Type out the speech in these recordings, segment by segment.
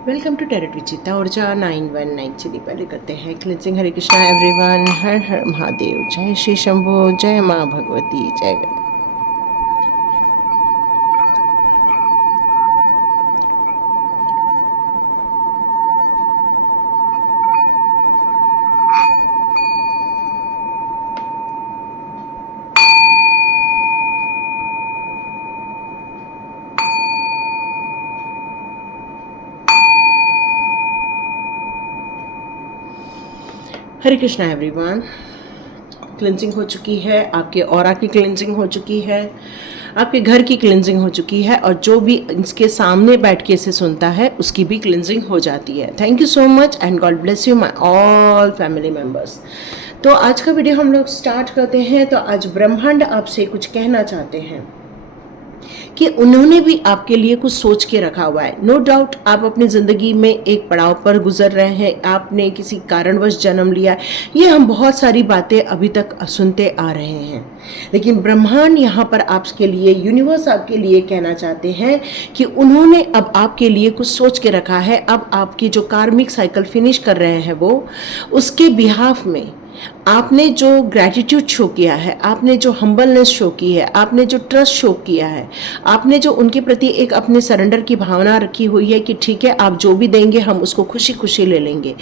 Welcome to टेरेट विचिता ऊर्जा 919। चलिए पहले करते हैं क्लिनजिंग। हरे कृष्णा एवरीवन, हर हर महादेव, जय श्री शंभो, जय माँ भगवती, जय गणेश। हरे कृष्णा एवरीवन, क्लिनजिंग हो चुकी है, आपके ऑरा की क्लिनजिंग हो चुकी है, आपके घर की क्लिनजिंग हो चुकी है, और जो भी इसके सामने बैठ के इसे सुनता है उसकी भी क्लिनजिंग हो जाती है। Thank you so much and God bless you my all family members. तो आज का वीडियो हम लोग स्टार्ट करते हैं। तो आज ब्रह्मांड आपसे कुछ कहना चाहते हैं कि उन्होंने भी आपके लिए कुछ सोच के रखा हुआ है। नो डाउट आप अपनी ज़िंदगी में एक पड़ाव पर गुजर रहे हैं, आपने किसी कारणवश जन्म लिया, ये हम बहुत सारी बातें अभी तक सुनते आ रहे हैं। लेकिन ब्रह्मांड यहाँ पर आपके लिए, यूनिवर्स आपके लिए कहना चाहते हैं कि उन्होंने अब आपके लिए कुछ सोच के रखा है। अब आपकी जो कार्मिक साइकिल फिनिश कर रहे हैं वो, उसके बिहाफ में आपने जो ग्रैटिट्यूड शो किया है, आपने जो हम्बलनेस शो की है, आपने जो ट्रस्ट शो किया है, आपने जो उनके प्रति एक अपने सरेंडर की भावना रखी हुई है कि ठीक है आप जो भी देंगे हम उसको खुशी खुशी ले लेंगे।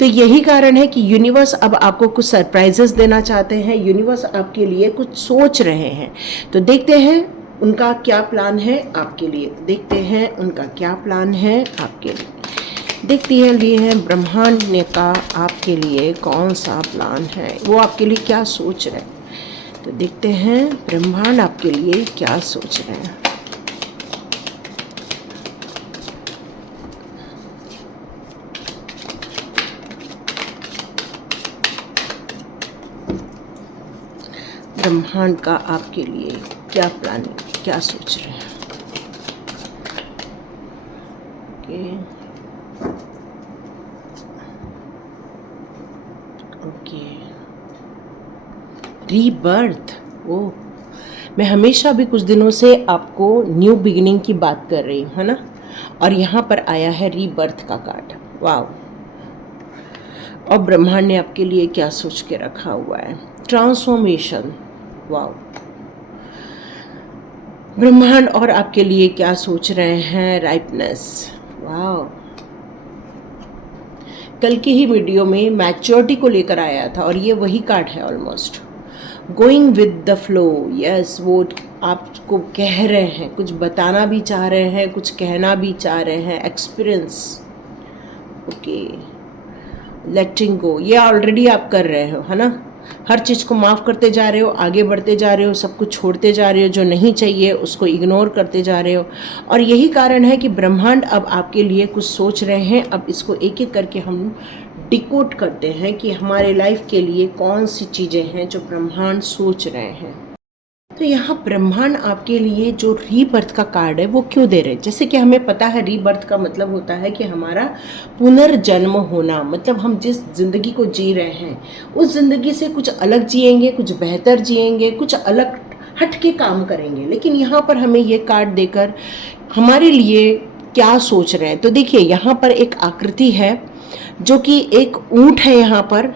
तो यही कारण है कि यूनिवर्स अब आपको कुछ सरप्राइजेस देना चाहते हैं, यूनिवर्स आपके लिए कुछ सोच रहे हैं। तो देखते हैं उनका क्या प्लान है आपके लिए, देखते हैं उनका क्या प्लान है आपके लिए। देखती है लिए हैं ब्रह्मांड ने का आपके लिए कौन सा प्लान है, वो आपके लिए क्या सोच रहे हैं। तो देखते हैं ब्रह्मांड आपके लिए क्या सोच रहे हैं। ब्रह्मांड का आपके लिए क्या प्लानिंग, क्या सोच रहे हैं। Okay, rebirth. ओ, मैं हमेशा भी कुछ दिनों से आपको न्यू बिगिनिंग की बात कर रही हूँ, है ना। और यहाँ पर आया है रीबर्थ का कार्ड। वाह। और ब्रह्मांड ने आपके लिए क्या सोच के रखा हुआ है, ट्रांसफॉर्मेशन। वाह। ब्रह्मांड और आपके लिए क्या सोच रहे हैं, राइपनेस। वाह। कल के ही वीडियो में मैच्योरिटी को लेकर आया था और ये वही कार्ड है almost. Going with the flow. Yes, वो आपको कह रहे हैं, कुछ बताना भी चाह रहे हैं, कुछ कहना भी चाह रहे हैं, एक्सपीरियंस। ओके, लेटिंग गो, ये ऑलरेडी आप कर रहे हो, है ना। हर चीज़ को माफ़ करते जा रहे हो, आगे बढ़ते जा रहे हो, सब कुछ छोड़ते जा रहे हो, जो नहीं चाहिए उसको इग्नोर करते जा रहे हो। और यही कारण है कि ब्रह्मांड अब आपके लिए कुछ सोच रहे हैं। अब इसको एक एक करके हम डिकोड करते हैं कि हमारे लाइफ के लिए कौन सी चीज़ें हैं जो ब्रह्मांड सोच रहे हैं। तो यहाँ ब्रह्मांड आपके लिए जो रीबर्थ का कार्ड है वो क्यों दे रहे हैं। जैसे कि हमें पता है रीबर्थ का मतलब होता है कि हमारा पुनर्जन्म होना, मतलब हम जिस ज़िंदगी को जी रहे हैं उस ज़िंदगी से कुछ अलग जिएंगे, कुछ बेहतर जिएंगे, कुछ अलग हट के काम करेंगे। लेकिन यहाँ पर हमें ये कार्ड देकर हमारे लिए क्या सोच रहे हैं। तो देखिए यहाँ पर एक आकृति है जो कि एक ऊँट है यहाँ पर,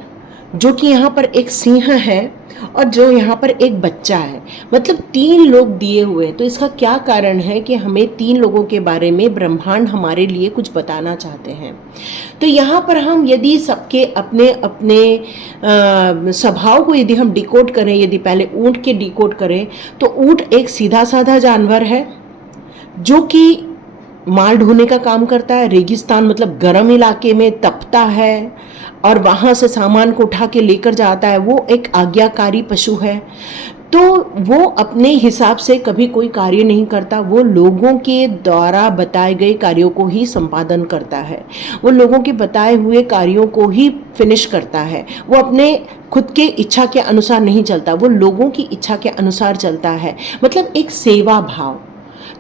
जो कि यहाँ पर एक सिंह है, और जो यहाँ पर एक बच्चा है। मतलब 3 लोग दिए हुए हैं। तो इसका क्या कारण है कि हमें 3 लोगों के बारे में ब्रह्मांड हमारे लिए कुछ बताना चाहते हैं। तो यहाँ पर हम यदि सबके अपने अपने स्वभाव को यदि हम डिकोड करें, यदि पहले ऊँट के डिकोड करें तो ऊँट एक सीधा साधा जानवर है जो कि माल ढोने का काम करता है। रेगिस्तान मतलब गर्म इलाके में तपता है और वहाँ से सामान को उठा के लेकर जाता है। वो एक आज्ञाकारी पशु है। तो वो अपने हिसाब से कभी कोई कार्य नहीं करता, वो लोगों के द्वारा बताए गए कार्यों को ही संपादन करता है, वो लोगों के बताए हुए कार्यों को ही फिनिश करता है। वो अपने खुद के इच्छा के अनुसार नहीं चलता, वो लोगों की इच्छा के अनुसार चलता है। मतलब एक सेवा भाव।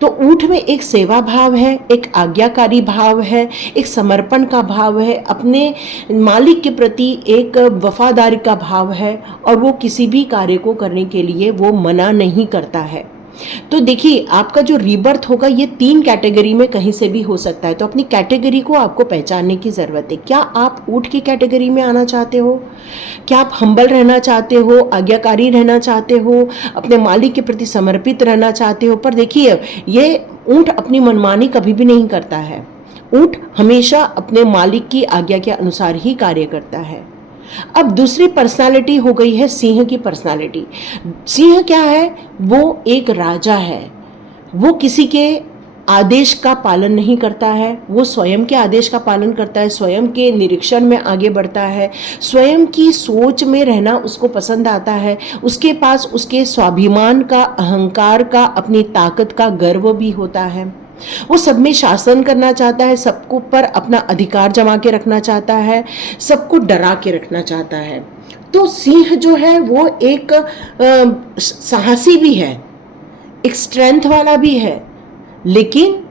तो ऊँट में एक सेवा भाव है, एक आज्ञाकारी भाव है, एक समर्पण का भाव है, अपने मालिक के प्रति एक वफादारी का भाव है, और वो किसी भी कार्य को करने के लिए वो मना नहीं करता है। तो देखिए आपका जो रीबर्थ होगा ये 3 कैटेगरी में कहीं से भी हो सकता है। तो अपनी कैटेगरी को आपको पहचानने की ज़रूरत है। क्या आप ऊँट की कैटेगरी में आना चाहते हो? क्या आप हम्बल रहना चाहते हो, आज्ञाकारी रहना चाहते हो, अपने मालिक के प्रति समर्पित रहना चाहते हो? पर देखिए ये ऊँट अपनी मनमानी कभी भी नहीं करता है। ऊँट हमेशा अपने मालिक की आज्ञा के अनुसार ही कार्य करता है। अब दूसरी पर्सनालिटी हो गई है सिंह की पर्सनालिटी। सिंह क्या है? वो एक राजा है। वो किसी के आदेश का पालन नहीं करता है, वो स्वयं के आदेश का पालन करता है, स्वयं के निरीक्षण में आगे बढ़ता है, स्वयं की सोच में रहना उसको पसंद आता है। उसके पास उसके स्वाभिमान का, अहंकार का, अपनी ताकत का गर्व भी होता है। वो सब में शासन करना चाहता है, सबको पर अपना अधिकार जमा के रखना चाहता है, सबको डरा के रखना चाहता है। तो सिंह जो है वो एक साहसी भी है, एक स्ट्रेंथ वाला भी है, लेकिन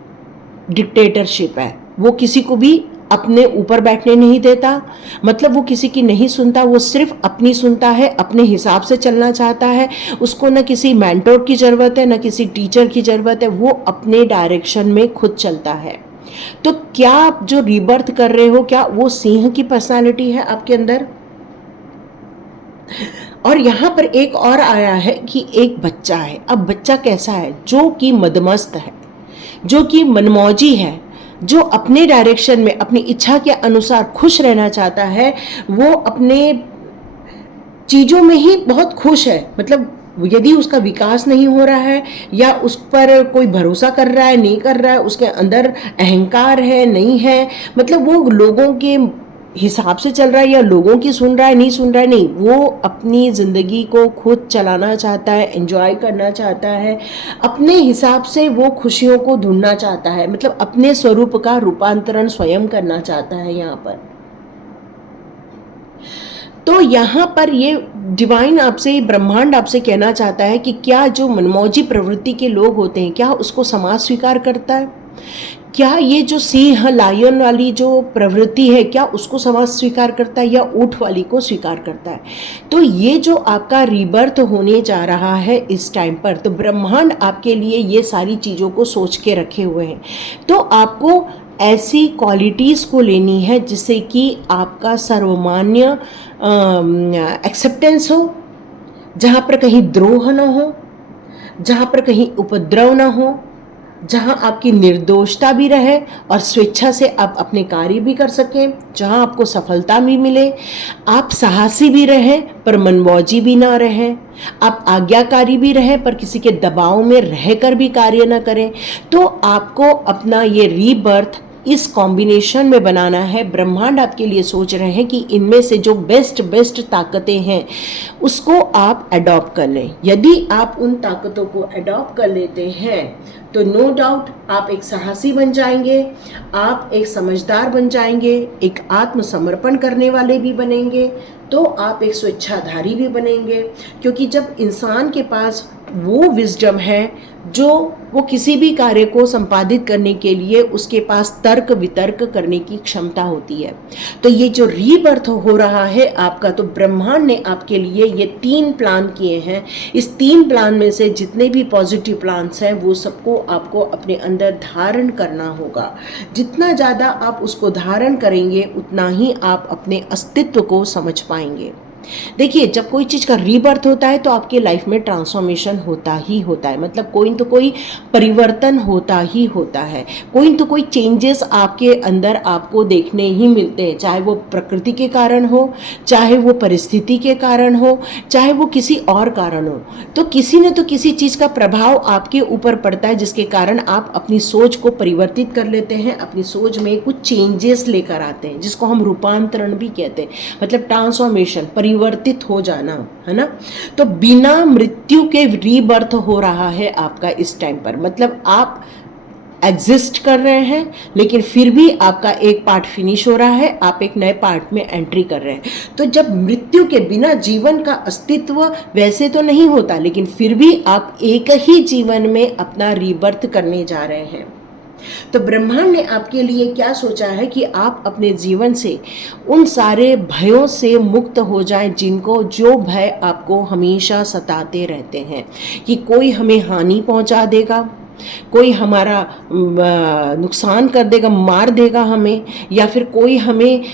डिक्टेटरशिप है। वो किसी को भी अपने ऊपर बैठने नहीं देता, मतलब वो किसी की नहीं सुनता, वो सिर्फ अपनी सुनता है, अपने हिसाब से चलना चाहता है। उसको न किसी मेंटोर की ज़रूरत है, न किसी टीचर की ज़रूरत है, वो अपने डायरेक्शन में खुद चलता है। तो क्या आप जो रीबर्थ कर रहे हो, क्या वो सिंह की पर्सनालिटी है आपके अंदर? और यहाँ पर एक और आया है कि एक बच्चा है। अब बच्चा कैसा है? जो कि मदमस्त है, जो कि मनमौजी है, जो अपने डायरेक्शन में अपनी इच्छा के अनुसार खुश रहना चाहता है। वो अपने चीज़ों में ही बहुत खुश है। मतलब यदि उसका विकास नहीं हो रहा है या उस पर कोई भरोसा कर रहा है नहीं कर रहा है, उसके अंदर अहंकार है नहीं है, मतलब वो लोगों के हिसाब से चल रहा है या लोगों की सुन रहा है नहीं सुन रहा है, नहीं, वो अपनी ज़िंदगी को खुद चलाना चाहता है, एंजॉय करना चाहता है, अपने हिसाब से वो खुशियों को ढूंढना चाहता है, मतलब अपने स्वरूप का रूपांतरण स्वयं करना चाहता है यहाँ पर। तो यहाँ पर ये डिवाइन आपसे, ब्रह्मांड आपसे कहना चाहता है कि क्या जो मनमौजी प्रवृत्ति के लोग होते हैं, क्या उसको समाज स्वीकार करता है? क्या ये जो सिंह लायन वाली जो प्रवृत्ति है, क्या उसको समाज स्वीकार करता है या ऊँट वाली को स्वीकार करता है? तो ये जो आपका रीबर्थ होने जा रहा है इस टाइम पर, तो ब्रह्मांड आपके लिए ये सारी चीज़ों को सोच के रखे हुए हैं। तो आपको ऐसी क्वालिटीज़ को लेनी है जिससे कि आपका सर्वमान्य एक्सेप्टेंस हो, जहाँ पर कहीं द्रोह न हो, जहाँ पर कहीं उपद्रव न हो, जहाँ आपकी निर्दोषता भी रहे और स्वेच्छा से आप अपने कार्य भी कर सकें, जहाँ आपको सफलता भी मिले, आप साहसी भी रहें पर मनमौजी भी ना रहें, आप आज्ञाकारी भी रहें पर किसी के दबाव में रहकर भी कार्य ना करें। तो आपको अपना ये रीबर्थ इस कॉम्बिनेशन में बनाना है। ब्रह्मांड आपके लिए सोच रहे हैं कि इनमें से जो बेस्ट ताकतें हैं उसको आप अडॉप्ट कर लें। यदि आप उन ताकतों को अडॉप्ट कर लेते हैं तो नो डाउट आप एक साहसी बन जाएंगे, आप एक समझदार बन जाएंगे, एक आत्मसमर्पण करने वाले भी बनेंगे, तो आप एक स्वेच्छाधारी भी बनेंगे। क्योंकि जब इंसान के पास वो विजडम है जो वो किसी भी कार्य को संपादित करने के लिए उसके पास तर्क वितर्क करने की क्षमता होती है। तो ये जो रीबर्थ हो रहा है आपका, तो ब्रह्मांड ने आपके लिए ये 3 प्लान किए हैं। इस 3 प्लान में से जितने भी पॉजिटिव प्लान्स हैं वो सबको आपको अपने अंदर धारण करना होगा। जितना ज़्यादा आप उसको धारण करेंगे उतना ही आप अपने अस्तित्व को समझ पाएंगे। देखिए, जब कोई चीज़ का रीबर्थ होता है तो आपके लाइफ में ट्रांसफॉर्मेशन होता ही होता है, मतलब कोई तो कोई परिवर्तन होता ही होता है, कोई तो कोई चेंजेस आपके अंदर आपको देखने ही मिलते हैं, चाहे वो प्रकृति के कारण हो, चाहे वो परिस्थिति के कारण हो, चाहे वो किसी और कारण हो। तो किसी न तो किसी चीज़ का प्रभाव आपके ऊपर पड़ता है जिसके कारण आप अपनी सोच को परिवर्तित कर लेते हैं, अपनी सोच में कुछ चेंजेस लेकर आते हैं, जिसको हम रूपांतरण भी कहते हैं, मतलब ट्रांसफॉर्मेशन, परिवर्तित हो जाना, है ना। तो बिना मृत्यु के रीबर्थ हो रहा है आपका इस टाइम पर, मतलब आप एग्जिस्ट कर रहे हैं लेकिन फिर भी आपका एक पार्ट फिनिश हो रहा है, आप एक नए पार्ट में एंट्री कर रहे हैं। तो जब मृत्यु के बिना जीवन का अस्तित्व वैसे तो नहीं होता, लेकिन फिर भी आप एक ही जीवन में अपना रीबर्थ करने जा रहे हैं। तो ब्रह्मांड ने आपके लिए क्या सोचा है कि आप अपने जीवन से उन सारे भयों से मुक्त हो जाएं, जिनको जो भय आपको हमेशा सताते रहते हैं कि कोई हमें हानि पहुंचा देगा, कोई हमारा नुकसान कर देगा, मार देगा हमें, या फिर कोई हमें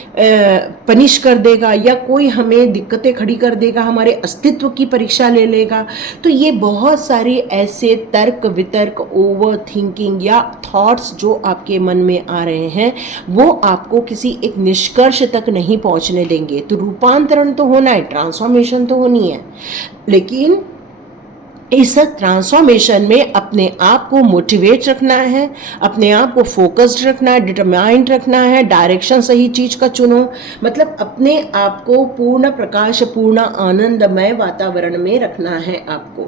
पनिश कर देगा, या कोई हमें दिक्कतें खड़ी कर देगा, हमारे अस्तित्व की परीक्षा ले लेगा। तो ये बहुत सारे ऐसे तर्क वितर्क, ओवर थिंकिंग या थॉट्स जो आपके मन में आ रहे हैं, वो आपको किसी एक निष्कर्ष तक नहीं पहुंचने देंगे। तो रूपांतरण तो होना है, ट्रांसफॉर्मेशन तो होनी है, लेकिन इस ट्रांसफॉर्मेशन में अपने आप को मोटिवेट रखना है, अपने आप को फोकस्ड रखना है, डिटरमाइंड रखना है, डायरेक्शन सही चीज का चुनो। मतलब अपने आप को पूर्ण प्रकाश, पूर्ण आनंदमय वातावरण में रखना है आपको,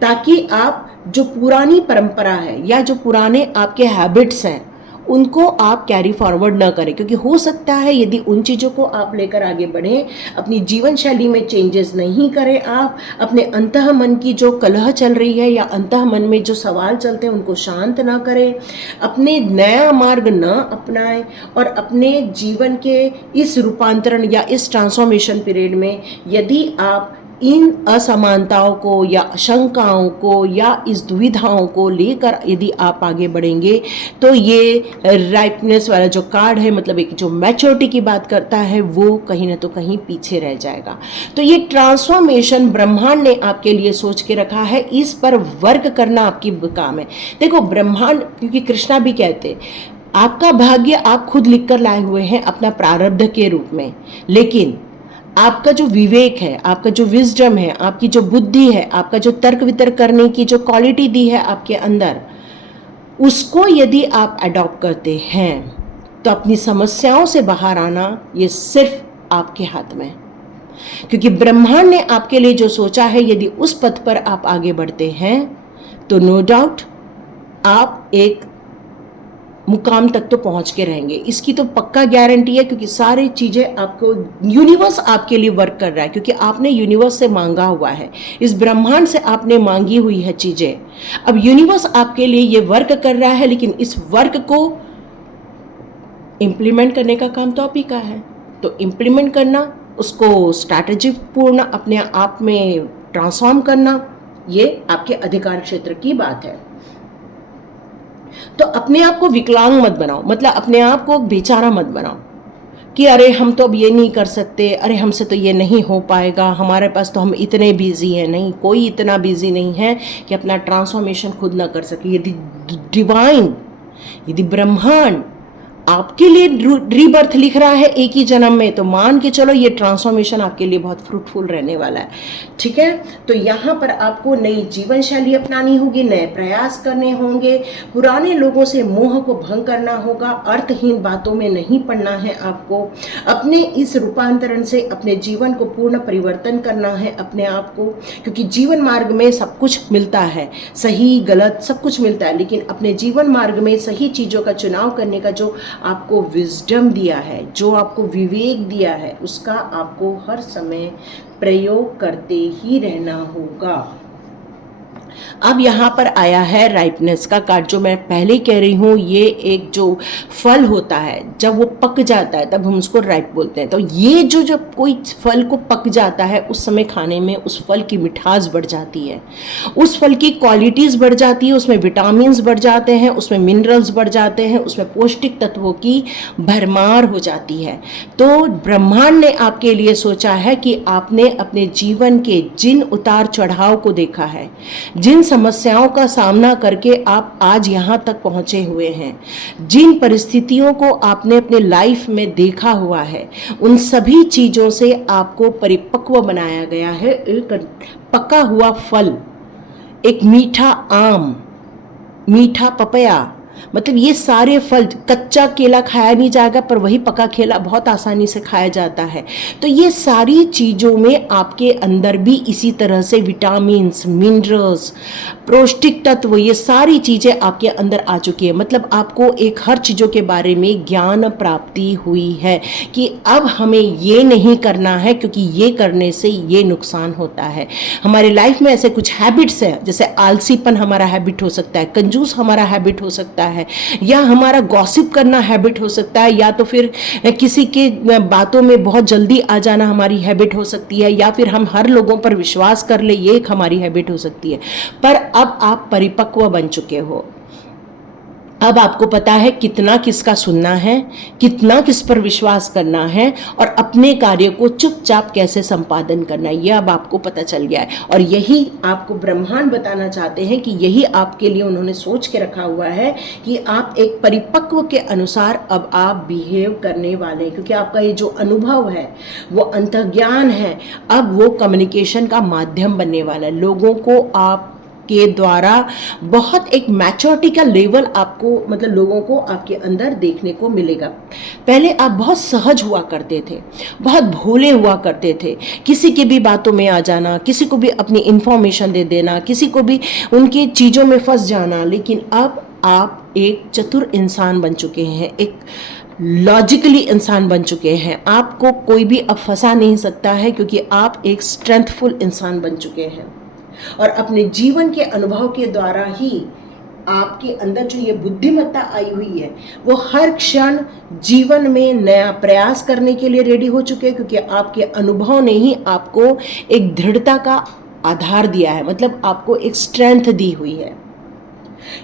ताकि आप जो पुरानी परंपरा है या जो पुराने आपके हैबिट्स हैं उनको आप कैरी फॉरवर्ड न करें। क्योंकि हो सकता है यदि उन चीज़ों को आप लेकर आगे बढ़ें, अपनी जीवन शैली में चेंजेस नहीं करें, आप अपने अंतः मन की जो कलह चल रही है या अंतः मन में जो सवाल चलते हैं उनको शांत ना करें, अपने नया मार्ग न अपनाएं, और अपने जीवन के इस रूपांतरण या इस ट्रांसफॉर्मेशन पीरियड में यदि आप इन असमानताओं को या शंकाओं को या इस दुविधाओं को लेकर यदि आप आगे बढ़ेंगे, तो ये राइपनेस वाला जो कार्ड है, मतलब एक जो मैच्योरिटी की बात करता है, वो कहीं ना तो कहीं पीछे रह जाएगा। तो ये ट्रांसफॉर्मेशन ब्रह्मांड ने आपके लिए सोच के रखा है, इस पर वर्क करना आपकी काम है। देखो ब्रह्मांड, क्योंकि कृष्णा भी कहते आपका भाग्य आप खुद लिख कर लाए हुए हैं अपना प्रारब्ध के रूप में, लेकिन आपका जो विवेक है, आपका जो विजडम है, आपकी जो बुद्धि है, आपका जो तर्क वितर्क करने की जो क्वालिटी दी है आपके अंदर, उसको यदि आप अडॉप्ट करते हैं तो अपनी समस्याओं से बाहर आना ये सिर्फ आपके हाथ में। क्योंकि ब्रह्मांड ने आपके लिए जो सोचा है, यदि उस पथ पर आप आगे बढ़ते हैं तो नो डाउट आप एक मुकाम तक तो पहुंच के रहेंगे। इसकी तो पक्का गारंटी है, क्योंकि सारी चीजें आपको, यूनिवर्स आपके लिए वर्क कर रहा है, क्योंकि आपने यूनिवर्स से मांगा हुआ है, इस ब्रह्मांड से आपने मांगी हुई है चीजें। अब यूनिवर्स आपके लिए ये वर्क कर रहा है, लेकिन इस वर्क को इम्प्लीमेंट करने का काम तो आप ही का है। तो इम्प्लीमेंट करना, उसको स्ट्रैटेजी पूर्ण अपने आप में ट्रांसफॉर्म करना, ये आपके अधिकार क्षेत्र की बात है। तो अपने आप को विकलांग मत बनाओ, मतलब अपने आप को बेचारा मत बनाओ कि अरे हम तो अब ये नहीं कर सकते, अरे हमसे तो ये नहीं हो पाएगा, हमारे पास तो हम इतने बिजी हैं। नहीं, कोई इतना बिजी नहीं है कि अपना ट्रांसफॉर्मेशन खुद ना कर सके। यदि डिवाइन, यदि ब्रह्मांड आपके लिए रीबर्थ लिख रहा है एक ही जन्म में, तो मान के चलो ये ट्रांसफॉर्मेशन आपके लिए बहुत फ्रूटफुल रहने वाला है। ठीक है, तो यहाँ पर आपको नई जीवन शैली अपनानी होगी, नए प्रयास करने होंगे, पुराने लोगों से मोह को भंग करना होगा, अर्थहीन बातों में नहीं पड़ना है आपको, अपने इस रूपांतरण से अपने जीवन को पूर्ण परिवर्तन करना है अपने आप को। क्योंकि जीवन मार्ग में सब कुछ मिलता है, सही गलत सब कुछ मिलता है, लेकिन अपने जीवन मार्ग में सही चीज़ों का चुनाव करने का जो आपको विजडम दिया है, जो आपको विवेक दिया है, उसका आपको हर समय प्रयोग करते ही रहना होगा। अब यहाँ पर आया है राइपनेस का कार्ड, जो मैं पहले कह रही हूँ, ये एक जो फल होता है जब वो पक जाता है तब हम उसको राइप बोलते हैं। तो ये जो जब कोई फल को पक जाता है उस समय खाने में उस फल की मिठास बढ़ जाती है, उस फल की क्वालिटीज़ बढ़ जाती है, उसमें विटामिन्स बढ़ जाते हैं, उसमें मिनरल्स बढ़ जाते हैं, उसमें पौष्टिक तत्वों की भरमार हो जाती है। तो ब्रह्मांड ने आपके लिए सोचा है कि आपने अपने जीवन के जिन उतार चढ़ाव को देखा है, जिन समस्याओं का सामना करके आप आज यहाँ तक पहुँचे हुए हैं, जिन परिस्थितियों को आपने अपने लाइफ में देखा हुआ है, उन सभी चीज़ों से आपको परिपक्व बनाया गया है। एक पका हुआ फल, एक मीठा आम, मीठा पपया, मतलब ये सारे फल, कच्चा केला खाया नहीं जाएगा पर वही पका केला बहुत आसानी से खाया जाता है। तो ये सारी चीज़ों में आपके अंदर भी इसी तरह से विटामिन्स, मिनरल्स, पौष्टिक तत्व, ये सारी चीज़ें आपके अंदर आ चुकी है। मतलब आपको एक हर चीज़ों के बारे में ज्ञान प्राप्ति हुई है कि अब हमें ये नहीं करना है, क्योंकि ये करने से ये नुकसान होता है। हमारे लाइफ में ऐसे कुछ हैबिट्स हैं, जैसे आलसीपन हमारा हैबिट हो सकता है, कंजूस हमारा हैबिट हो सकता है, है, या हमारा गॉसिप करना हैबिट हो सकता है, या तो फिर किसी के बातों में बहुत जल्दी आ जाना हमारी हैबिट हो सकती है, या फिर हम हर लोगों पर विश्वास कर ले, ये एक हमारी हैबिट हो सकती है। पर अब आप परिपक्व बन चुके हो। अब आपको पता है कितना किसका सुनना है, कितना किस पर विश्वास करना है, और अपने कार्य को चुपचाप कैसे संपादन करना है, यह अब आपको पता चल गया है। और यही आपको ब्रह्मांड बताना चाहते हैं कि यही आपके लिए उन्होंने सोच के रखा हुआ है कि आप एक परिपक्व के अनुसार अब आप बिहेव करने वाले हैं, क्योंकि आपका ये जो अनुभव है, वो अंतर्ज्ञान है, अब वो कम्युनिकेशन का माध्यम बनने वाला है। लोगों को आप के द्वारा बहुत एक मैच्योरिटी का लेवल आपको, मतलब लोगों को आपके अंदर देखने को मिलेगा। पहले आप बहुत सहज हुआ करते थे, बहुत भोले हुआ करते थे, किसी की भी बातों में आ जाना, किसी को भी अपनी इंफॉर्मेशन दे देना, किसी को भी उनकी चीज़ों में फंस जाना। लेकिन अब आप एक चतुर इंसान बन चुके हैं, एक लॉजिकली इंसान बन चुके हैं। आपको कोई भी अब फंसा नहीं सकता है, क्योंकि आप एक स्ट्रेंथफुल इंसान बन चुके हैं। और अपने जीवन के अनुभव के द्वारा ही आपके अंदर जो ये बुद्धिमत्ता आई हुई है, वो हर क्षण जीवन में नया प्रयास करने के लिए रेडी हो चुके हैं, क्योंकि आपके अनुभव ने ही आपको एक दृढ़ता का आधार दिया है, मतलब आपको एक स्ट्रेंथ दी हुई है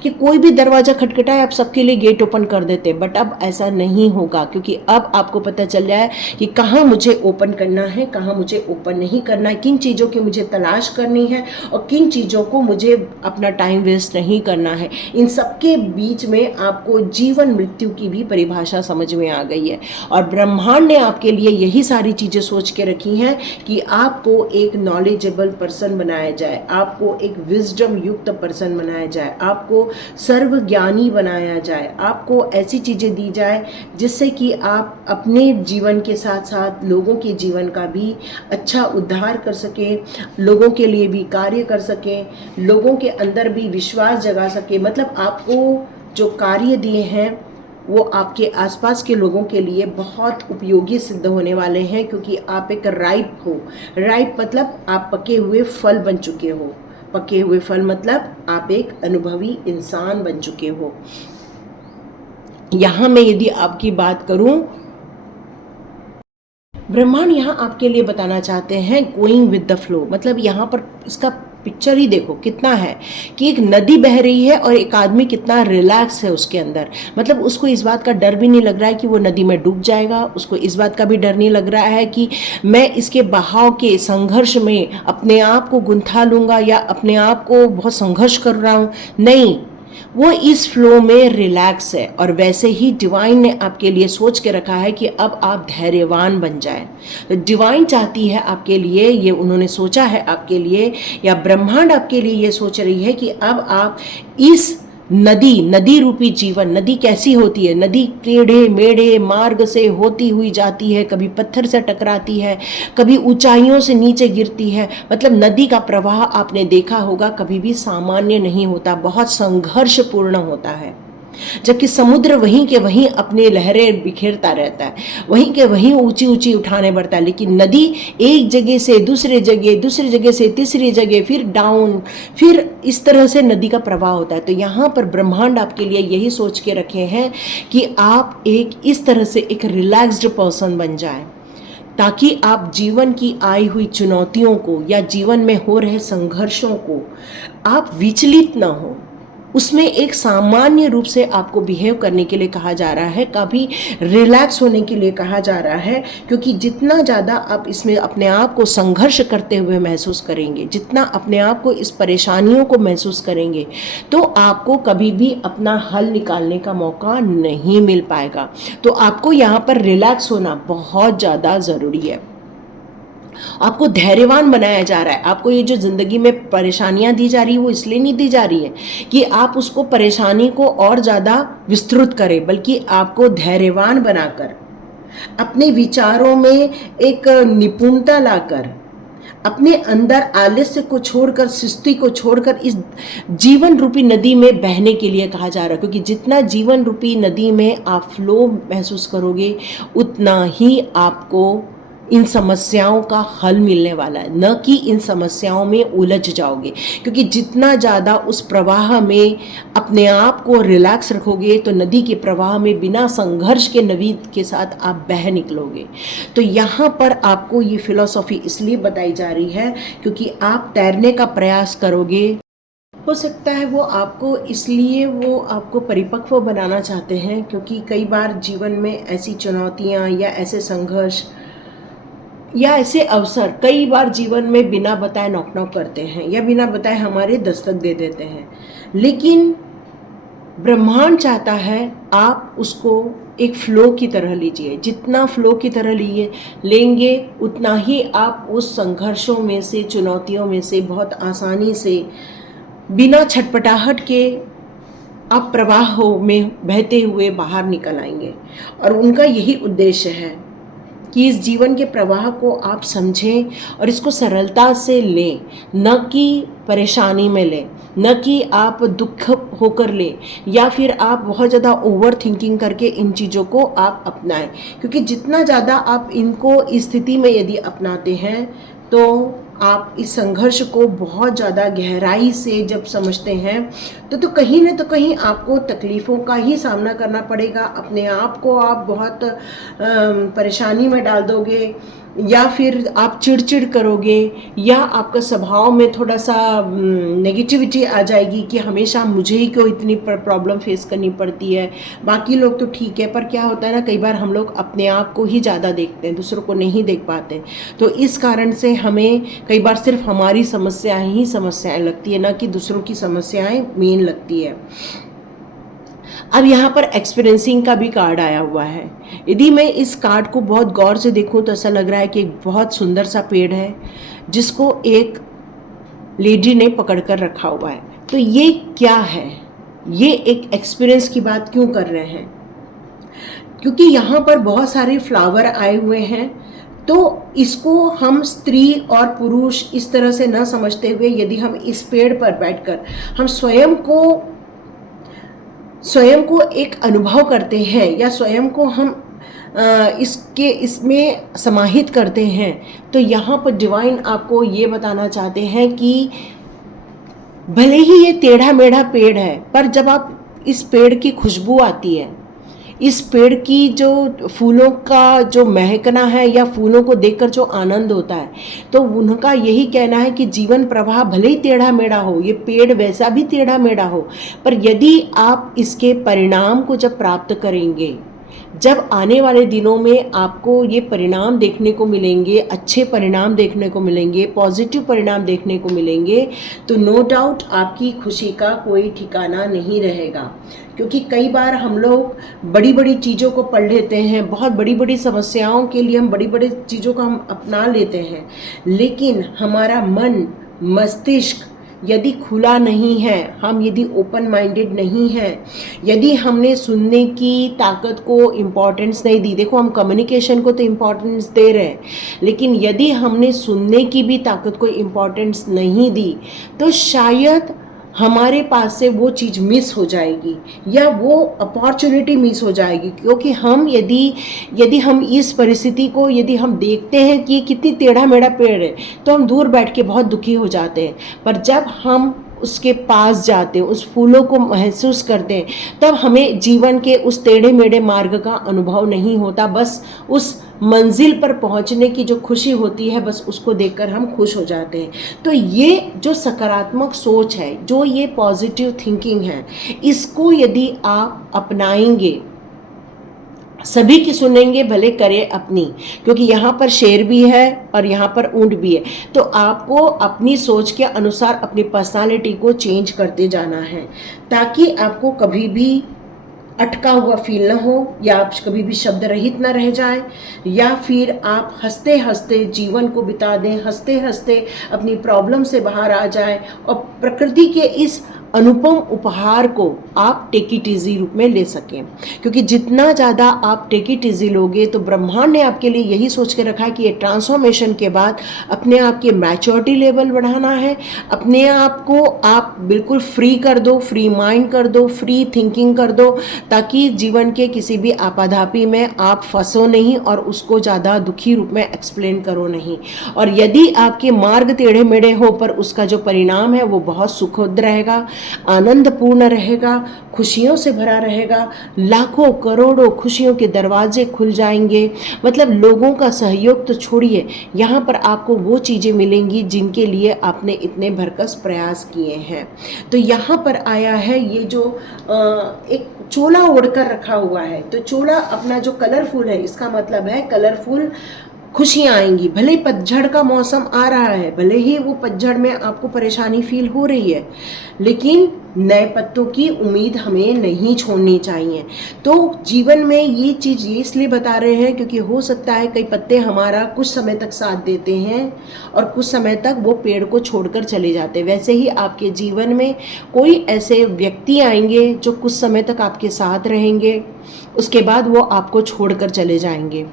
कि कोई भी दरवाजा खटखटाए आप सबके लिए गेट ओपन कर देते। बट अब ऐसा नहीं होगा, क्योंकि अब आपको पता चल जाए कि कहाँ मुझे ओपन करना है, कहाँ मुझे ओपन नहीं करना है, किन चीज़ों की मुझे तलाश करनी है और किन चीज़ों को मुझे अपना टाइम वेस्ट नहीं करना है। इन सबके बीच में आपको जीवन मृत्यु की भी परिभाषा समझ में आ गई है। और ब्रह्मांड ने आपके लिए यही सारी चीज़ें सोच के रखी हैं कि आपको एक नॉलेजेबल पर्सन बनाया जाए, आपको एक विजडम युक्त पर्सन बनाया जाए, आपको सर्वज्ञानी बनाया जाए, आपको ऐसी चीजें दी जाए जिससे कि आप अपने जीवन के साथ साथ लोगों के जीवन का भी अच्छा उद्धार कर सके, लोगों के लिए भी कार्य कर सके, लोगों के अंदर भी विश्वास जगा सके। मतलब आपको जो कार्य दिए हैं वो आपके आसपास के लोगों के लिए बहुत उपयोगी सिद्ध होने वाले हैं, क्योंकि आप एक राइप हो। राइप मतलब आप पके हुए फल बन चुके हो। पके हुए फल मतलब आप एक अनुभवी इंसान बन चुके हो। यहां मैं यदि आपकी बात करूं, ब्रह्मांड यहाँ आपके लिए बताना चाहते हैं गोइंग विद द फ्लो। मतलब यहाँ पर इसका पिक्चर ही देखो कितना है कि एक नदी बह रही है और एक आदमी कितना रिलैक्स है उसके अंदर। मतलब उसको इस बात का डर भी नहीं लग रहा है कि वो नदी में डूब जाएगा, उसको इस बात का भी डर नहीं लग रहा है कि मैं इसके बहाव के संघर्ष में अपने आप को गुंथा लूँगा या अपने आप को बहुत संघर्ष कर रहा हूँ। नहीं, वो इस फ्लो में रिलैक्स है। और वैसे ही डिवाइन ने आपके लिए सोच के रखा है कि अब आप धैर्यवान बन जाएं। तो डिवाइन चाहती है आपके लिए, ये उन्होंने सोचा है आपके लिए, या ब्रह्मांड आपके लिए ये सोच रही है कि अब आप इस नदी रूपी जीवन, नदी कैसी होती है, नदी टेढ़े मेढ़े मार्ग से होती हुई जाती है, कभी पत्थर से टकराती है, कभी ऊंचाइयों से नीचे गिरती है। मतलब नदी का प्रवाह आपने देखा होगा कभी भी सामान्य नहीं होता, बहुत संघर्षपूर्ण होता है। जबकि समुद्र वहीं के वहीं अपने लहरें बिखेरता रहता है, वहीं के वहीं ऊंची ऊंची उठाने बढ़ता है। लेकिन नदी एक जगह से दूसरी जगह से तीसरी जगह, फिर डाउन, फिर इस तरह से नदी का प्रवाह होता है। तो यहाँ पर ब्रह्मांड आपके लिए यही सोच के रखे हैं कि आप एक इस तरह से एक रिलैक्स्ड पर्सन बन जाए, ताकि आप जीवन की आई हुई चुनौतियों को या जीवन में हो रहे संघर्षों को आप विचलित ना हो, उसमें एक सामान्य रूप से आपको बिहेव करने के लिए कहा जा रहा है, काफ़ी रिलैक्स होने के लिए कहा जा रहा है। क्योंकि जितना ज़्यादा आप इसमें अपने आप को संघर्ष करते हुए महसूस करेंगे, जितना अपने आप को इस परेशानियों को महसूस करेंगे, तो आपको कभी भी अपना हल निकालने का मौका नहीं मिल पाएगा। तो आपको यहाँ पर रिलैक्स होना बहुत ज़्यादा ज़रूरी है। आपको धैर्यवान बनाया जा रहा है। आपको ये जो जिंदगी में परेशानियां दी जा रही है वो इसलिए नहीं दी जा रही है कि आप उसको परेशानी को और ज़्यादा विस्तृत करें, बल्कि आपको धैर्यवान बनाकर, अपने विचारों में एक निपुणता लाकर, अपने अंदर आलस्य को छोड़कर, सुस्ती को छोड़कर इस जीवन रूपी नदी में बहने के लिए कहा जा रहा है। क्योंकि जितना जीवन रूपी नदी में आप फ्लो महसूस करोगे, उतना ही आपको इन समस्याओं का हल मिलने वाला है, न कि इन समस्याओं में उलझ जाओगे। क्योंकि जितना ज़्यादा उस प्रवाह में अपने आप को रिलैक्स रखोगे तो नदी के प्रवाह में बिना संघर्ष के नदी के साथ आप बह निकलोगे। तो यहाँ पर आपको ये फिलॉसफी इसलिए बताई जा रही है क्योंकि आप तैरने का प्रयास करोगे। हो सकता है वो आपको परिपक्व बनाना चाहते हैं, क्योंकि कई बार जीवन में ऐसी चुनौतियाँ या ऐसे संघर्ष या ऐसे अवसर कई बार जीवन में बिना बताए नॉक नॉक करते हैं या बिना बताए हमारे दस्तक दे देते हैं। लेकिन ब्रह्मांड चाहता है आप उसको एक फ्लो की तरह लीजिए। जितना फ्लो की तरह लेंगे उतना ही आप उस संघर्षों में से, चुनौतियों में से बहुत आसानी से, बिना छटपटाहट के आप प्रवाह में बहते हुए बाहर निकल आएंगे। और उनका यही उद्देश्य है कि इस जीवन के प्रवाह को आप समझें और इसको सरलता से लें, न कि परेशानी में लें, न कि आप दुख होकर लें या फिर आप बहुत ज़्यादा ओवर थिंकिंग करके इन चीज़ों को आप अपनाएं। क्योंकि जितना ज़्यादा आप इनको इस स्थिति में यदि अपनाते हैं तो आप इस संघर्ष को बहुत ज़्यादा गहराई से जब समझते हैं तो कहीं न तो कहीं आपको तकलीफ़ों का ही सामना करना पड़ेगा। अपने आप को आप बहुत परेशानी में डाल दोगे या फिर आप चिड़चिड़ करोगे या आपका स्वभाव में थोड़ा सा नेगेटिविटी आ जाएगी कि हमेशा मुझे ही क्यों इतनी प्रॉब्लम फेस करनी पड़ती है, बाकी लोग तो ठीक है। पर क्या होता है ना, कई बार हम लोग अपने आप को ही ज़्यादा देखते हैं, दूसरों को नहीं देख पाते। तो इस कारण से हमें कई बार सिर्फ हमारी समस्याएं ही समस्याएं लगती है, ना कि दूसरों की समस्याएं मेन लगती है। अब यहाँ पर एक्सपीरियंसिंग का भी कार्ड आया हुआ है। यदि मैं इस कार्ड को बहुत गौर से देखूं तो ऐसा लग रहा है कि एक बहुत सुंदर सा पेड़ है जिसको एक लेडी ने पकड़ कर रखा हुआ है। तो ये क्या है, ये एक एक्सपीरियंस की बात क्यों कर रहे हैं? क्योंकि यहाँ पर बहुत सारे फ्लावर आए हुए हैं। तो इसको हम स्त्री और पुरुष इस तरह से न समझते हुए, यदि हम इस पेड़ पर बैठकर हम स्वयं को एक अनुभव करते हैं या स्वयं को हम इसमें समाहित करते हैं, तो यहाँ पर डिवाइन आपको ये बताना चाहते हैं कि भले ही ये टेढ़ा मेढ़ा पेड़ है, पर जब आप इस पेड़ की खुशबू आती है, इस पेड़ की जो फूलों का जो महकना है या फूलों को देखकर जो आनंद होता है, तो उनका यही कहना है कि जीवन प्रवाह भले ही टेढ़ा मेढ़ा हो, ये पेड़ वैसा भी टेढ़ा मेढ़ा हो, पर यदि आप इसके परिणाम को जब प्राप्त करेंगे, जब आने वाले दिनों में आपको ये परिणाम देखने को मिलेंगे, अच्छे परिणाम देखने को मिलेंगे, पॉजिटिव परिणाम देखने को मिलेंगे, तो नो डाउट आपकी खुशी का कोई ठिकाना नहीं रहेगा। क्योंकि कई बार हम लोग बड़ी बड़ी चीज़ों को पढ़ लेते हैं, बहुत बड़ी बड़ी समस्याओं के लिए हम बड़ी बड़ी चीज़ों को हम अपना लेते हैं, लेकिन हमारा मन, मस्तिष्क यदि खुला नहीं है, हम यदि ओपन माइंडेड नहीं हैं, यदि हमने सुनने की ताकत को इम्पोर्टेंस नहीं दी, देखो हम कम्युनिकेशन को तो इम्पोर्टेंस दे रहे हैं, लेकिन यदि हमने सुनने की भी ताकत को इम्पोर्टेंस नहीं दी, तो शायद हमारे पास से वो चीज़ मिस हो जाएगी या वो अपॉर्चुनिटी मिस हो जाएगी। क्योंकि हम यदि हम इस परिस्थिति को यदि हम देखते हैं कि कितनी टेढ़ा मेढ़ा पेड़ है, तो हम दूर बैठ के बहुत दुखी हो जाते हैं। पर जब हम उसके पास जाते हैं, उस फूलों को महसूस करते हैं, तब हमें जीवन के उस टेढ़े मेढ़े मार्ग का अनुभव नहीं होता। बस उस मंजिल पर पहुंचने की जो खुशी होती है, बस उसको देखकर हम खुश हो जाते हैं। तो ये जो सकारात्मक सोच है, जो ये पॉजिटिव थिंकिंग है, इसको यदि आप अपनाएंगे, सभी की सुनेंगे भले करें अपनी, क्योंकि यहाँ पर शेर भी है और यहाँ पर ऊंट भी है। तो आपको अपनी सोच के अनुसार अपनी पर्सनालिटी को चेंज करते जाना है, ताकि आपको कभी भी अटका हुआ फील ना हो, या आप कभी भी शब्द रहित ना रह जाए, या फिर आप हंसते हंसते जीवन को बिता दें, हंसते हंसते अपनी प्रॉब्लम से बाहर आ जाए और प्रकृति के इस अनुपम उपहार को आप टेक इट इजी रूप में ले सकें। क्योंकि जितना ज़्यादा आप टेक इट इजी लोगे तो ब्रह्मांड ने आपके लिए यही सोच के रखा है कि ये ट्रांसफॉर्मेशन के बाद अपने आप के मैच्योरिटी लेवल बढ़ाना है, अपने आप को आप बिल्कुल फ्री कर दो, फ्री माइंड कर दो, फ्री थिंकिंग कर दो, ताकि जीवन के किसी भी आपाधापी में आप फंसो नहीं और उसको ज़्यादा दुखी रूप में एक्सप्लेन करो नहीं। और यदि आपके मार्ग टेढ़े मेढ़े हो पर उसका जो परिणाम है वो बहुत सुखद रहेगा, आनंदपूर्ण रहेगा, खुशियों से भरा रहेगा, लाखों करोड़ों खुशियों के दरवाजे खुल जाएंगे। मतलब लोगों का सहयोग तो छोड़िए, यहाँ पर आपको वो चीज़ें मिलेंगी जिनके लिए आपने इतने भरकस प्रयास किए हैं। तो यहाँ पर आया है ये जो एक चोला ओढ़कर रखा हुआ है, तो चोला अपना जो कलरफुल है, इसका मतलब है कलरफुल खुशियाँ आएंगी। भले ही पतझड़ का मौसम आ रहा है, भले ही वो पतझड़ में आपको परेशानी फील हो रही है, लेकिन नए पत्तों की उम्मीद हमें नहीं छोड़नी चाहिए। तो जीवन में ये चीज़ ये इसलिए बता रहे हैं क्योंकि हो सकता है कई पत्ते हमारा कुछ समय तक साथ देते हैं और कुछ समय तक वो पेड़ को छोड़कर चले जाते हैं। वैसे ही आपके जीवन में कोई ऐसे व्यक्ति आएंगे जो कुछ समय तक आपके साथ रहेंगे, उसके बाद वो आपको छोड़कर चले जाएंगे।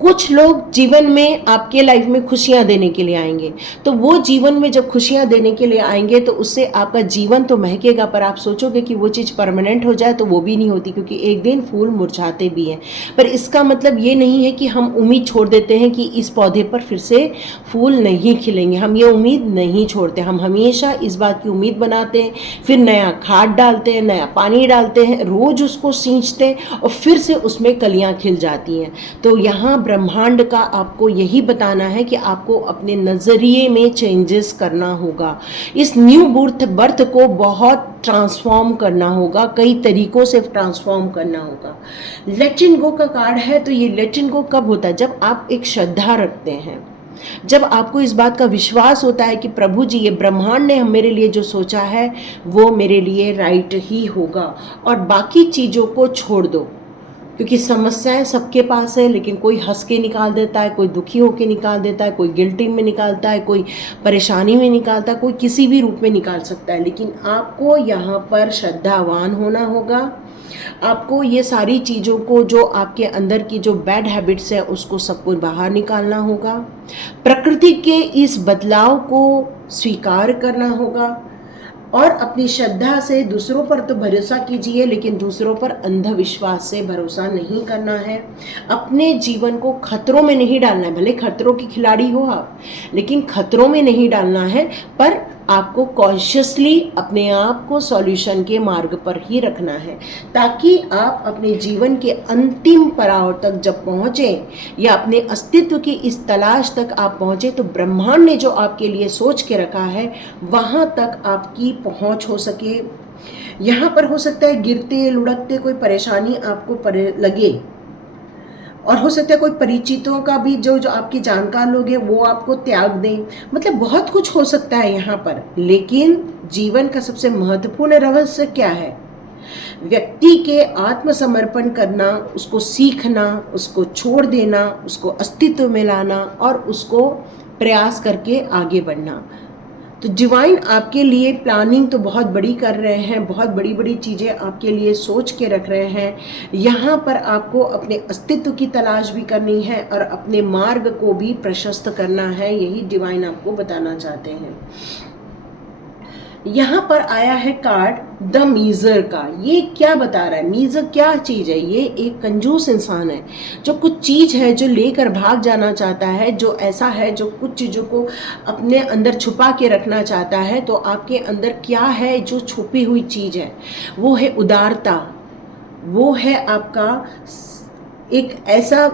कुछ लोग जीवन में आपके लाइफ में खुशियां देने के लिए आएंगे, तो वो जीवन में जब खुशियां देने के लिए आएंगे तो उससे आपका जीवन तो महकेगा, पर आप सोचोगे कि वो चीज़ परमानेंट हो जाए तो वो भी नहीं होती, क्योंकि एक दिन फूल मुरझाते भी हैं। पर इसका मतलब ये नहीं है कि हम उम्मीद छोड़ देते हैं कि इस पौधे पर फिर से फूल नहीं खिलेंगे। हम ये उम्मीद नहीं छोड़ते, हम हमेशा इस बात की उम्मीद बनाते हैं, फिर नया खाद डालते हैं, नया पानी डालते हैं, रोज़ उसको सींचते हैं और फिर से उसमें कलियाँ खिल जाती हैं। तो यहाँ ब्रह्मांड का आपको यही बताना है कि आपको अपने नज़रिए में चेंजेस करना होगा। इस न्यू बर्थ को बहुत ट्रांसफॉर्म करना होगा, कई तरीकों से ट्रांसफॉर्म करना होगा। लेट इन गो का कार्ड है, तो ये लेट इन गो कब होता है? जब आप एक श्रद्धा रखते हैं, जब आपको इस बात का विश्वास होता है कि प्रभु जी, ये ब्रह्मांड ने मेरे लिए जो सोचा है वो मेरे लिए राइट ही होगा, और बाकी चीज़ों को छोड़ दो। क्योंकि समस्याएं सबके पास है, लेकिन कोई हंस के निकाल देता है, कोई दुखी होके निकाल देता है, कोई गिल्टी में निकालता है, कोई परेशानी में निकालता है, कोई किसी भी रूप में निकाल सकता है। लेकिन आपको यहाँ पर श्रद्धावान होना होगा। आपको ये सारी चीज़ों को, जो आपके अंदर की जो बैड हैबिट्स है, उसको सबको बाहर निकालना होगा। प्रकृति के इस बदलाव को स्वीकार करना होगा और अपनी श्रद्धा से दूसरों पर तो भरोसा कीजिए, लेकिन दूसरों पर अंधविश्वास से भरोसा नहीं करना है। अपने जीवन को खतरों में नहीं डालना है। भले खतरों की खिलाड़ी हो आप, लेकिन खतरों में नहीं डालना है, पर आपको कॉन्शियसली अपने आप को सॉल्यूशन के मार्ग पर ही रखना है, ताकि आप अपने जीवन के अंतिम पड़ाव तक जब पहुँचें या अपने अस्तित्व की इस तलाश तक आप पहुँचें, तो ब्रह्मांड ने जो आपके लिए सोच के रखा है वहाँ तक आपकी पहुँच हो सके। यहाँ पर हो सकता है गिरते लुढ़कते कोई परेशानी आपको लगे, और हो सकता है कोई परिचितों का भी जो आपके जानकार लोग हैं वो आपको त्याग दें। मतलब बहुत कुछ हो सकता है यहाँ पर, लेकिन जीवन का सबसे महत्वपूर्ण रहस्य क्या है? व्यक्ति के आत्मसमर्पण करना, उसको सीखना, उसको छोड़ देना, उसको अस्तित्व में लाना और उसको प्रयास करके आगे बढ़ना। तो डिवाइन आपके लिए प्लानिंग तो बहुत बड़ी कर रहे हैं, बहुत बड़ी बड़ी चीज़ें आपके लिए सोच के रख रहे हैं। यहाँ पर आपको अपने अस्तित्व की तलाश भी करनी है और अपने मार्ग को भी प्रशस्त करना है, यही डिवाइन आपको बताना चाहते हैं। यहाँ पर आया है कार्ड द मीज़र का। ये क्या बता रहा है? मीज़र क्या चीज़ है? ये एक कंजूस इंसान है जो कुछ चीज़ है जो लेकर भाग जाना चाहता है, जो ऐसा है जो कुछ चीज़ों को अपने अंदर छुपा के रखना चाहता है। तो आपके अंदर क्या है जो छुपी हुई चीज़ है? वो है उदारता, वो है आपका एक ऐसा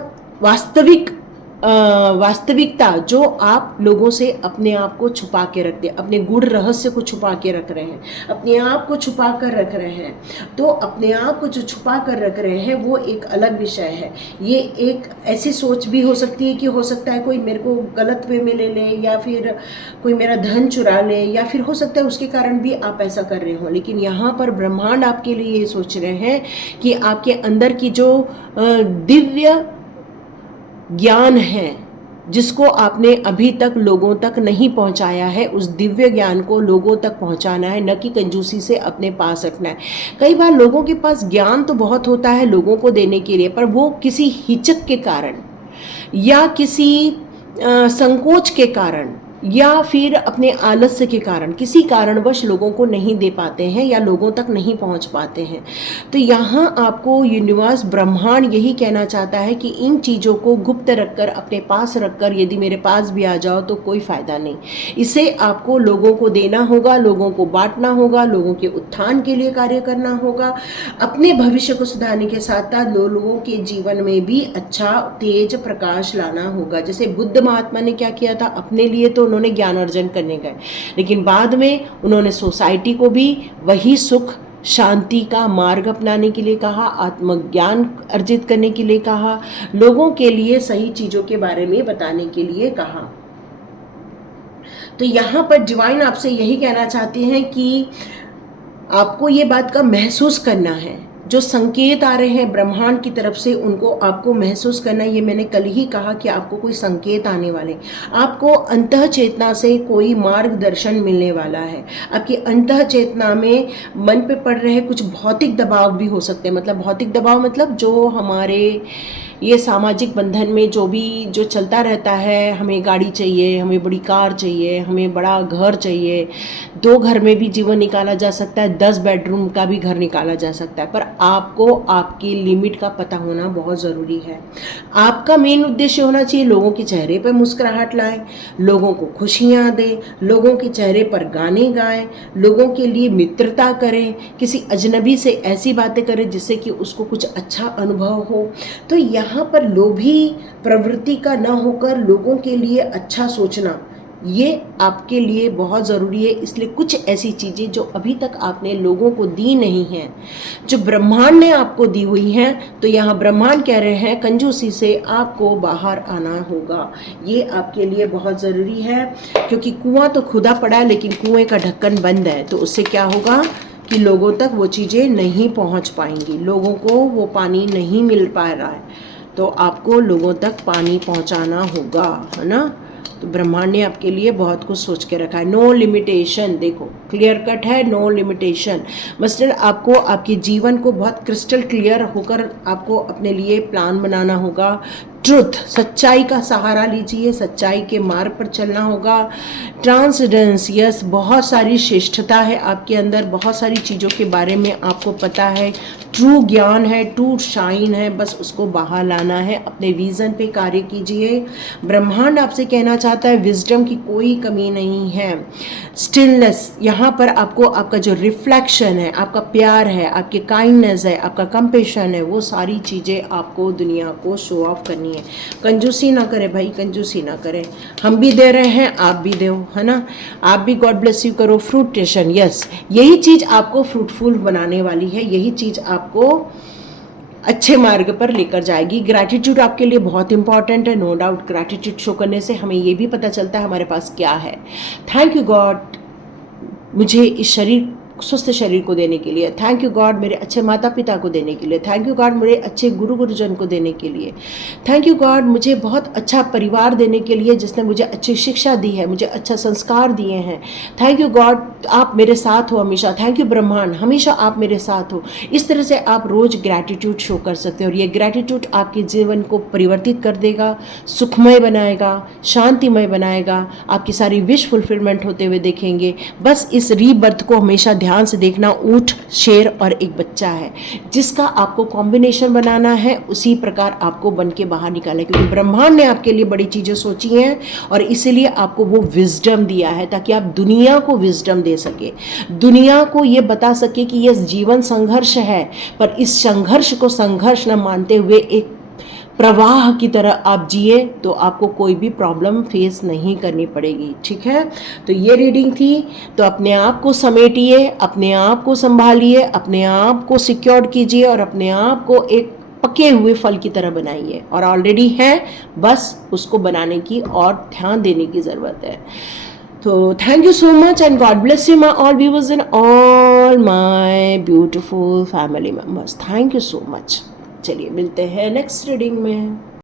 वास्तविकता जो आप लोगों से अपने आप को छुपा के रखते हैं, अपने गूढ़ रहस्य को छुपा के रख रहे हैं, अपने आप को छुपा कर रख रहे हैं। तो अपने आप को जो छुपा कर रख रहे हैं वो एक अलग विषय है। ये एक ऐसी सोच भी हो सकती है कि हो सकता है कोई मेरे को गलत वे में ले ले, या फिर कोई मेरा धन चुरा ले, या फिर हो सकता है उसके कारण भी आप ऐसा कर रहे हो। लेकिन यहाँ पर ब्रह्मांड आपके लिए ये सोच रहे हैं कि आपके अंदर की जो दिव्य ज्ञान है, जिसको आपने अभी तक लोगों तक नहीं पहुंचाया है, उस दिव्य ज्ञान को लोगों तक पहुंचाना है, न कि कंजूसी से अपने पास रखना है। कई बार लोगों के पास ज्ञान तो बहुत होता है लोगों को देने के लिए, पर वो किसी हिचक के कारण या किसी संकोच के कारण या फिर अपने आलस्य के कारण, किसी कारणवश लोगों को नहीं दे पाते हैं या लोगों तक नहीं पहुंच पाते हैं। तो यहाँ आपको यूनिवर्स, ब्रह्मांड यही कहना चाहता है कि इन चीज़ों को गुप्त रखकर, अपने पास रखकर यदि मेरे पास भी आ जाओ तो कोई फ़ायदा नहीं। इसे आपको लोगों को देना होगा, लोगों को बांटना होगा, लोगों के उत्थान के लिए कार्य करना होगा, अपने भविष्य को सुधारने के साथ साथ लोगों के जीवन में भी अच्छा तेज प्रकाश लाना होगा। जैसे बुद्ध महात्मा ने क्या किया था, अपने लिए तो उन्होंने ज्ञान अर्जन करने गए, लेकिन बाद में उन्होंने सोसाइटी को भी वही सुख शांति का मार्ग अपनाने के लिए कहा, आत्मज्ञान अर्जित करने के लिए कहा, लोगों के लिए सही चीज़ों के बारे में बताने के लिए कहा। तो यहाँ पर डिवाइन आपसे यही कहना चाहते हैं कि आपको ये बात का महसूस करना है, जो संकेत आ रहे हैं ब्रह्मांड की तरफ से उनको आपको महसूस करना है। ये मैंने कल ही कहा कि आपको कोई संकेत आने वाले, आपको अंतः चेतना से कोई मार्गदर्शन मिलने वाला है। आपकी अंतः चेतना में मन पे पड़ रहे कुछ भौतिक दबाव भी हो सकते हैं। मतलब भौतिक दबाव मतलब जो हमारे ये सामाजिक बंधन में जो चलता रहता है, हमें गाड़ी चाहिए, हमें बड़ी कार चाहिए, हमें बड़ा घर चाहिए। 2 घर में भी जीवन निकाला जा सकता है, 10 बेडरूम का भी घर निकाला जा सकता है, पर आपको आपकी लिमिट का पता होना बहुत ज़रूरी है। आपका मेन उद्देश्य होना चाहिए लोगों के चेहरे पर मुस्कुराहट लाएं, लोगों को खुशियाँ दें, लोगों के चेहरे पर गाने गाएं, लोगों के लिए मित्रता करें, किसी अजनबी से ऐसी बातें करें जिससे कि उसको कुछ अच्छा अनुभव हो। तो यहाँ पर लोभी प्रवृत्ति का न होकर लोगों के लिए अच्छा सोचना, ये आपके लिए बहुत ज़रूरी है। इसलिए कुछ ऐसी चीज़ें जो अभी तक आपने लोगों को दी नहीं हैं, जो ब्रह्मांड ने आपको दी हुई हैं, तो यहाँ ब्रह्मांड कह रहे हैं कंजूसी से आपको बाहर आना होगा। ये आपके लिए बहुत ज़रूरी है, क्योंकि कुआं तो खुदा पड़ा है लेकिन कुएं का ढक्कन बंद है। तो उससे क्या होगा कि लोगों तक वो चीज़ें नहीं पहुँच पाएंगी, लोगों को वो पानी नहीं मिल पा रहा है। तो आपको लोगों तक पानी पहुँचाना होगा, है ना। तो ब्रह्मांड ने आपके लिए बहुत कुछ सोच के रखा है। नो लिमिटेशन, देखो क्लियर कट है, नो लिमिटेशन। मस्टर आपको आपके जीवन को बहुत क्रिस्टल क्लियर होकर आपको अपने लिए प्लान बनाना होगा। ट्रुथ, सच्चाई का सहारा लीजिए, सच्चाई के मार्ग पर चलना होगा। ट्रांसडेंस, यस, बहुत सारी श्रेष्ठता है आपके अंदर, बहुत सारी चीज़ों के बारे में आपको पता है। ट्रू ज्ञान है, ट्रू शाइन है, बस उसको बाहर लाना है। अपने विजन पे कार्य कीजिए। ब्रह्मांड आपसे कहना चाहता है विजडम की कोई कमी नहीं है। स्टिलनेस, यहाँ पर आपको आपका जो रिफ्लेक्शन है, आपका प्यार है, आपकी काइंडनेस है, आपका कंपेशन है, वो सारी चीज़ें आपको दुनिया को शो ऑफ करनी है। कंजूसी ना करें भाई, कंजूसी ना करें। हम भी दे रहे हैं, आप भी दो, है ना। आप भी गॉड ब्लेस यू करो। फ्रूटेशन, यस, यही चीज़ आपको फ्रूटफुल बनाने वाली है, यही चीज़ आपको अच्छे मार्ग पर लेकर जाएगी। ग्रैटिट्यूड आपके लिए बहुत इंपॉर्टेंट है, नो डाउट। ग्रैटिट्यूड शो करने से हमें ये भी पता चलता है हमारे पास क्या है। थैंक यू गॉड मुझे इस स्वस्थ शरीर को देने के लिए। थैंक यू गॉड मेरे अच्छे माता पिता को देने के लिए। थैंक यू गॉड मेरे अच्छे गुरुजन को देने के लिए। थैंक यू गॉड मुझे बहुत अच्छा परिवार देने के लिए, जिसने मुझे अच्छी शिक्षा दी है, मुझे अच्छा संस्कार दिए हैं। थैंक यू गॉड आप मेरे साथ हो हमेशा। थैंक यू ब्रह्मांड, हमेशा आप मेरे साथ हो। इस तरह से आप रोज़ ग्रैटिट्यूड शो कर सकते हो, और ये ग्रैटिट्यूड आपके जीवन को परिवर्तित कर देगा, सुखमय बनाएगा, शांतिमय बनाएगा। आपकी सारी विश फुलफिलमेंट होते हुए देखेंगे। बस इस रीबर्थ को हमेशा ध्यान से देखना। ऊंट, शेर और एक बच्चा है, जिसका आपको कॉम्बिनेशन बनाना है, उसी प्रकार आपको बन के बाहर निकालना है। क्योंकि ब्रह्मांड ने आपके लिए बड़ी चीज़ें सोची हैं, और इसीलिए आपको वो विजडम दिया है, ताकि आप दुनिया को विजडम दे सके, दुनिया को ये बता सके कि यह जीवन संघर्ष है, पर इस संघर्ष को संघर्ष न मानते हुए एक प्रवाह की तरह आप जिए, तो आपको कोई भी प्रॉब्लम फेस नहीं करनी पड़ेगी। ठीक है, तो ये रीडिंग थी। तो अपने आप को समेटिए, अपने आप को संभालिए, अपने आप को सिक्योर कीजिए, और अपने आप को एक पके हुए फल की तरह बनाइए। और ऑलरेडी है, बस उसको बनाने की और ध्यान देने की ज़रूरत है। तो thank you so much and God bless you my all viewers and all my beautiful family members. Thank you so much. चलिए मिलते हैं नेक्स्ट रीडिंग में।